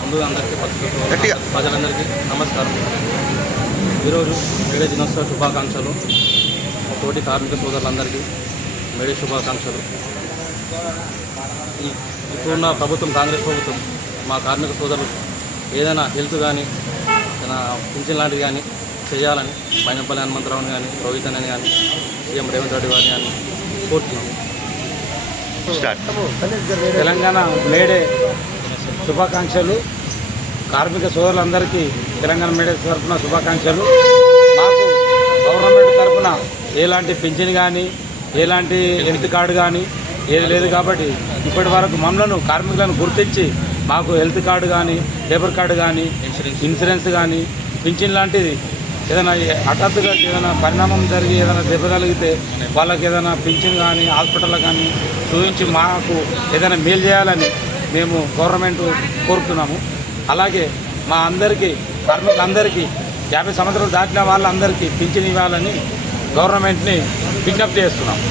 ముందుగా అందరికీ ప్రజలందరికీ నమస్కారం. ఈరోజు మేడే దినోత్సవ శుభాకాంక్షలు. తోటి కార్మిక సోదరులందరికీ మేడే శుభాకాంక్షలు. ఇప్పుడున్న ప్రభుత్వం కాంగ్రెస్ ప్రభుత్వం మా కార్మిక సోదరులు ఏదైనా హెల్త్ కానీ ఏదైనా పింఛన్ లాంటివి కానీ చేయాలని మైనంపల్లి హనుమంతరావుని కానీ రోహిత్ అని కానీ సీఎం రేవంత్ రెడ్డి గారిని కానీ కోరుతున్నాము. తెలంగాణ మేడే శుభాకాంక్షలు. కార్మిక సోదరులందరికీ తెలంగాణ మేడే తరఫున శుభాకాంక్షలు. మాకు గవర్నమెంట్ తరఫున ఎలాంటి పింఛన్ కానీ ఎలాంటి హెల్త్ కార్డు కానీ ఏది లేదు కాబట్టి ఇప్పటి వరకు మమ్మల్ని కార్మికులను గుర్తించి మాకు హెల్త్ కార్డు కానీ లేబర్ కార్డు కానీ ఇన్సూరెన్స్ కానీ పింఛన్ లాంటిది ఏదైనా హఠాత్తుగా ఏదైనా పరిణామం జరిగి ఏదైనా దెబ్బ కలిగితే వాళ్ళకి ఏదైనా పింఛన్ కానీ హాస్పిటల్ కానీ చూపించి మాకు ఏదైనా మేలు చేయాలని మేము గవర్నమెంట్ కోరుతున్నాము. అలాగే మా అందరికీ కార్మికులందరికీ 50 సంవత్సరాలు దాటిన వాళ్ళందరికీ పింఛన్ ఇవ్వాలని గవర్నమెంట్ని విజ్ఞప్తి చేస్తున్నాము.